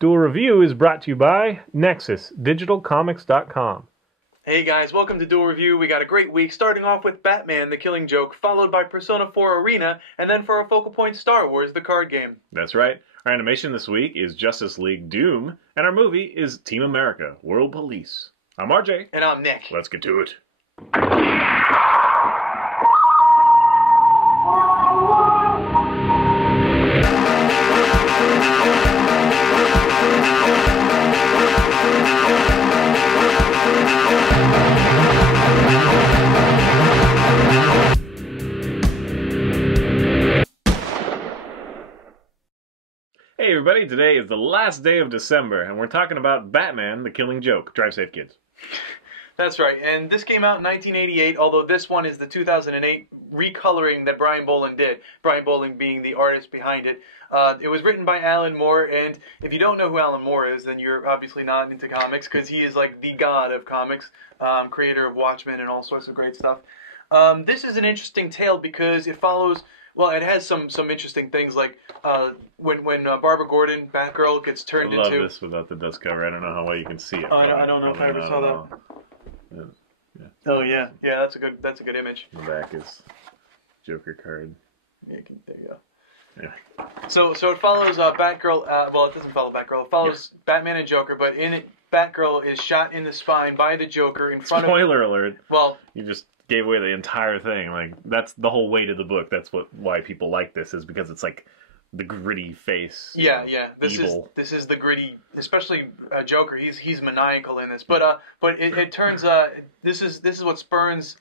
Duel Review is brought to you by NexusDigitalComics.com. Hey guys, welcome to Duel Review. We got a great week, starting off with Batman, The Killing Joke, followed by Persona 4 Arena, and then for our focal point, Star Wars, the card game. That's right. Our animation this week is Justice League Doom, and our movie is Team America, World Police. I'm RJ. And I'm Nick. Let's get to it. Hey everybody, today is the last day of December, and we're talking about Batman, The Killing Joke. Drive safe, kids. That's right, and this came out in 1988, although this one is the 2008 recoloring that Brian Bolland did. Brian Bolland being the artist behind it. It was written by Alan Moore, and if you don't know who Alan Moore is, then you're obviously not into comics, because he is like the god of comics, creator of Watchmen and all sorts of great stuff. This is an interesting tale because it follows... Well, it has some interesting things, like when Barbara Gordon, Batgirl, gets turned into... I love this without the dust cover. I don't know how well you can see it. Oh, I don't know if I ever saw that. Yeah. Oh yeah, that's a good image. The back is Joker card. Yeah, there you go. Yeah. So it follows Batgirl. Well, it doesn't follow Batgirl. It follows Batman and Joker, but in it, Batgirl is shot in the spine by the Joker in front of... Spoiler alert. Well, you just gave away the entire thing. Like, that's the whole weight of the book. That's why people like this, is because it's like the gritty face. Yeah. Evil. This is the gritty, especially Joker. He's maniacal in this. But it turns this is what spurns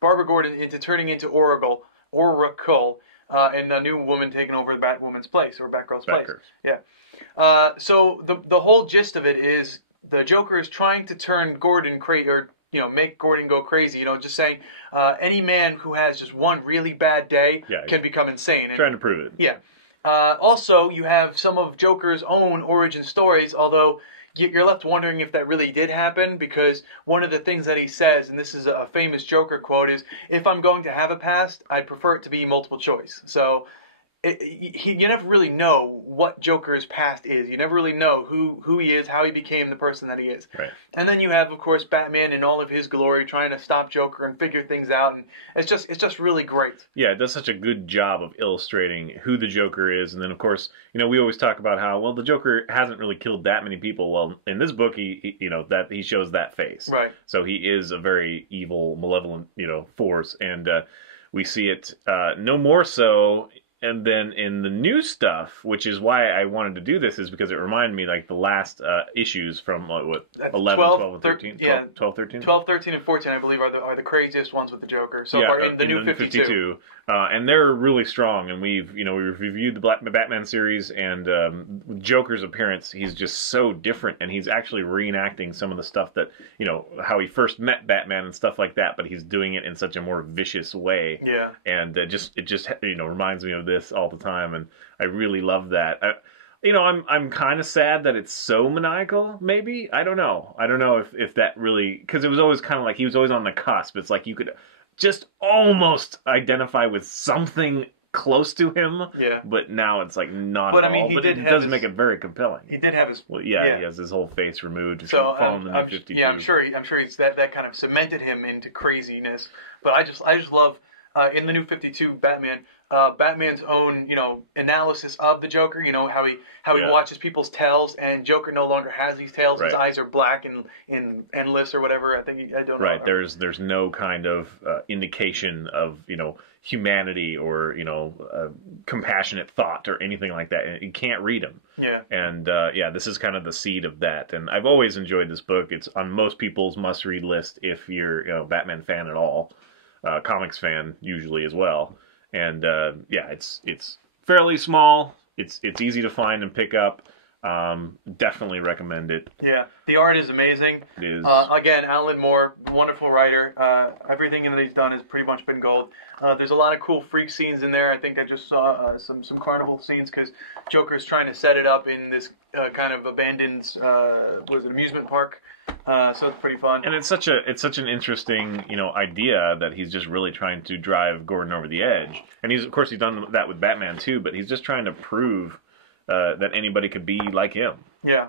Barbara Gordon into turning into Oracle, and a new woman taking over the Batwoman's place, or Batgirl's place. Yeah. So the whole gist of it is the Joker is trying to turn Gordon crazy, or make Gordon go crazy. Just saying any man who has just one really bad day can become insane. Trying to prove it. Yeah. Also, you have some of Joker's own origin stories, although you're left wondering if that really did happen, because one of the things that he says, and this is a famous Joker quote, is, if I'm going to have a past, I'd prefer it to be multiple choice. So you never really know what Joker's past is. You never really know who he is, how he became the person that he is. Right. And then you have, of course, Batman in all of his glory trying to stop Joker and figure things out, and it's just really great. Yeah, it does such a good job of illustrating who the Joker is, and then of course, we always talk about how, well, the Joker hasn't really killed that many people. Well, in this book, he shows that face. Right. So he is a very evil, malevolent, force, and we see it no more so. And then in the new stuff, which is why I wanted to do this, is because it reminded me, like, the last issues from, 11, 12, and 13? 12, 13? 12, 13, and 14, I believe, are the craziest ones with the Joker so far in the new 52. And they're really strong, and we've reviewed the Batman series, and Joker's appearance, he's just so different, and he's actually reenacting some of the stuff that, how he first met Batman and stuff like that, but he's doing it in such a more vicious way. Yeah. And it just reminds me of this all the time, and I really love that. I'm kind of sad that it's so maniacal, maybe. I don't know if that really... Because it was always kind of like he was always on the cusp. It's like you could just almost identify with something close to him. Yeah. But now it's like not at all. But it does make it very compelling. He did have his... Well, he has his whole face removed. So I'm 52. Yeah, I'm sure he's that kind of cemented him into craziness. But I just love... in the new 52 Batman, Batman's own, analysis of the Joker, how he watches people's tails, and Joker no longer has these tails. Right. His eyes are black and endless or whatever. I don't know. Right. There's no kind of indication of, humanity or, compassionate thought or anything like that. You can't read him. Yeah. And, this is kind of the seed of that. And I've always enjoyed this book. It's on most people's must-read list if you're, a Batman fan at all. Comics fan usually as well, and it's fairly small. It's easy to find and pick up. Definitely recommend it. Yeah, the art is amazing. It is. Again, Alan Moore, wonderful writer. Everything that he's done has pretty much been gold. There's a lot of cool freak scenes in there. I think I just saw some carnival scenes, because Joker's trying to set it up in this kind of abandoned amusement park. So it's pretty fun. And it's such an interesting, idea that he's just really trying to drive Gordon over the edge. And he's done that with Batman too, but he's just trying to prove that anybody could be like him. Yeah.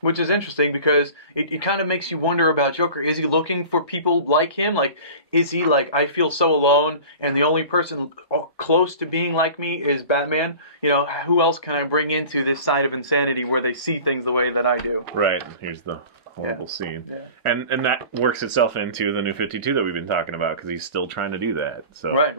Which is interesting because it kind of makes you wonder about Joker. Is he looking for people like him? Like, is he like, I feel so alone, and the only person close to being like me is Batman? You know, who else can I bring into this side of insanity where they see things the way that I do? Right. Here's the horrible scene. Yeah. And that works itself into the New 52 that we've been talking about, because he's still trying to do that. So Right.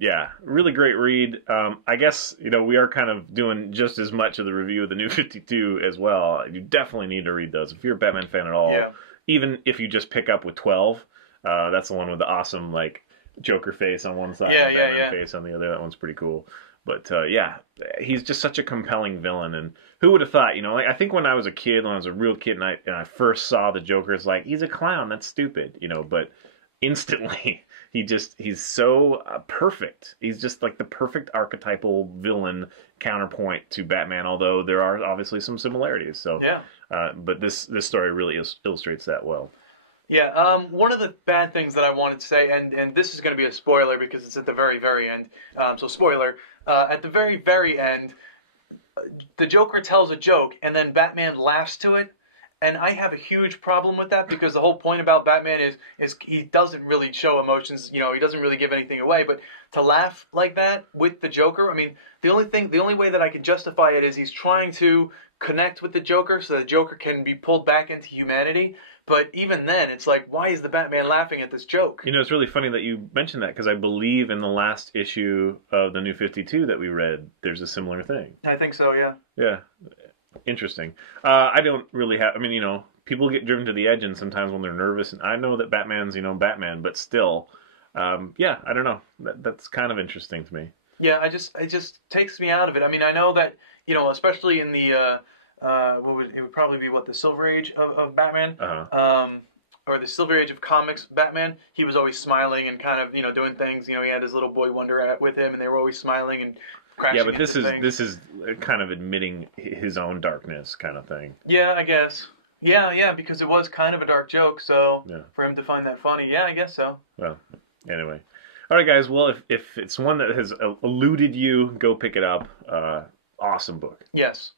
Yeah, really great read. I guess, you know, we are kind of doing just as much of the review of the New 52 as well. You definitely need to read those if you're a Batman fan at all. Yeah. Even if you just pick up with 12, that's the one with the awesome, like, Joker face on one side and Batman face on the other. That one's pretty cool. But, yeah, he's just such a compelling villain. And who would have thought, you know, like, I think when I was a kid, when I was a real kid, and I first saw the Joker, it's like, he's a clown, that's stupid, you know, but instantly, he's so perfect. He's just like the perfect archetypal villain counterpoint to Batman, although there are obviously some similarities. So, yeah. But this story really illustrates that well. Yeah, one of the bad things that I wanted to say, and this is going to be a spoiler because it's at the very, very end, so spoiler, at the very, very end, the Joker tells a joke, and then Batman laughs to it, and I have a huge problem with that, because the whole point about Batman is he doesn't really show emotions, you know, he doesn't really give anything away, but to laugh like that with the Joker, I mean, the only way that I can justify it is he's trying to connect with the Joker so the Joker can be pulled back into humanity. But even then, it's like, why is the Batman laughing at this joke? You know, it's really funny that you mentioned that, because I believe in the last issue of the New 52 that we read, there's a similar thing. I think so, yeah. Yeah. Interesting. I don't really have, I mean, you know, people get driven to the edge and sometimes when they're nervous, and I know that Batman's, you know, Batman, but still, yeah, I don't know. That's kind of interesting to me. Yeah, it just takes me out of it. I mean, I know that, you know, especially in the, it would probably be the Silver Age of Batman, or the Silver Age of comics Batman. He was always smiling and kind of, you know, doing things. You know, he had his little boy Wonder with him, and they were always smiling and crashing. Yeah, but this is kind of admitting his own darkness, kind of thing. Yeah, I guess. Yeah, because it was kind of a dark joke. So for him to find that funny, yeah, I guess so. Well, anyway. All right, guys. Well, if it's one that has eluded you, go pick it up. Awesome book. Yes.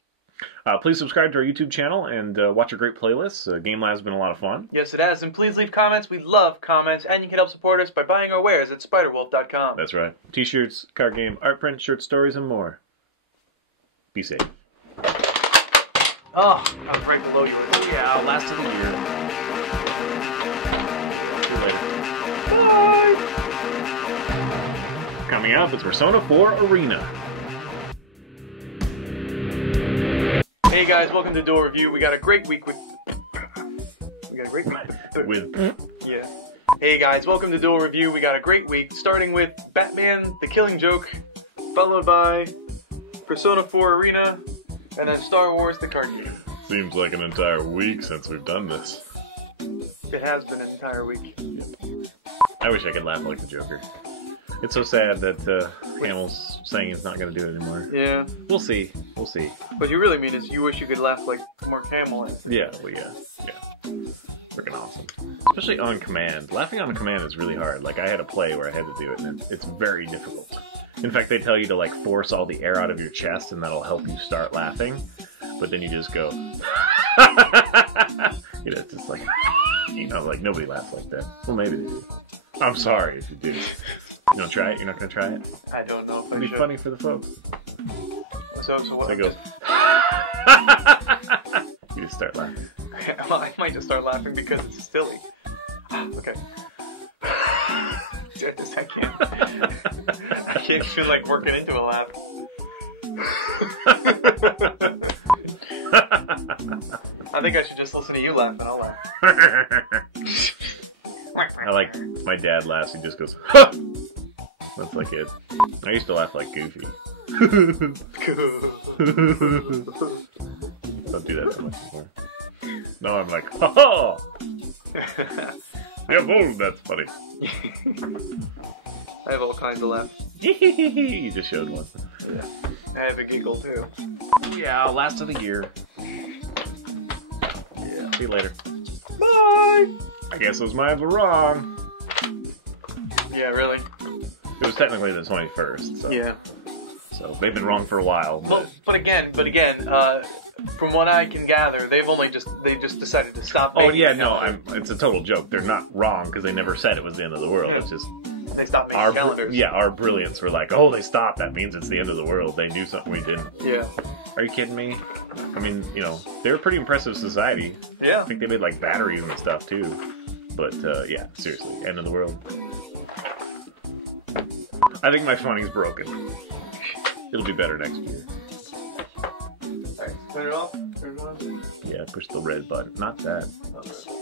Please subscribe to our YouTube channel and watch our great playlists. Game Lab's been a lot of fun. Yes, it has. And please leave comments. We love comments. And you can help support us by buying our wares at spiderwolf.com. That's right. T-shirts, card game, art print, short stories, and more. Be safe. Oh, I was right below you. Yeah, last of the year. See you later. Bye! Coming up is Persona 4 Arena. Hey guys, welcome to Duel Review. We got a great week with... Yeah. Hey guys, welcome to Duel Review. We got a great week, starting with Batman, The Killing Joke, followed by Persona 4 Arena, and then Star Wars, the card game. Seems like an entire week since we've done this. It has been an entire week. Yep. I wish I could laugh like the Joker. It's so sad that Hamill's saying he's not going to do it anymore. Yeah. We'll see. We'll see. What you really mean is you wish you could laugh like Mark Hamill. Yeah, well, yeah. Freaking awesome. Especially on command. Laughing on command is really hard. Like, I had a play where I had to do it, and it's very difficult. In fact, they tell you to, like, force all the air out of your chest, and that'll help you start laughing. But then you just go... You know, it's just like... You know, like, nobody laughs like that. Well, maybe they do. I'm sorry if you do. You don't try it? You're not going to try it? I don't know if I should. It'd be funny for the folks. So what? I go... You just start laughing. Well, I might just start laughing because it's silly. Okay. I can't feel like working into a laugh. I think I should just listen to you laugh and I'll laugh. I like my dad laughs, he just goes, ha! That's like it. I used to laugh like Goofy. Don't do that so much anymore. No, I'm like, ha ha! Yeah, oh, that's funny. I have all kinds of laughs. You just showed one. Yeah. I have a giggle too. Yeah, last of the year. Yeah. See you later. Bye! I guess those minds were wrong. Yeah, really? It was technically the 21st, so. Yeah. So they've been wrong for a while. Well, but again, from what I can gather, they just decided to stop. Oh yeah, no, it's a total joke. They're not wrong because they never said it was the end of the world. Yeah. It's just they stopped making calendars. Yeah, our brilliance were like, oh, they stopped. That means it's the end of the world. They knew something we didn't. Yeah. Are you kidding me? I mean, they're a pretty impressive society. Yeah. I think they made like batteries and stuff too. But yeah, seriously, end of the world. I think my funny's broken. It'll be better next year. Alright, turn it off. Turn it on. Yeah, push the red button. Not that. Okay.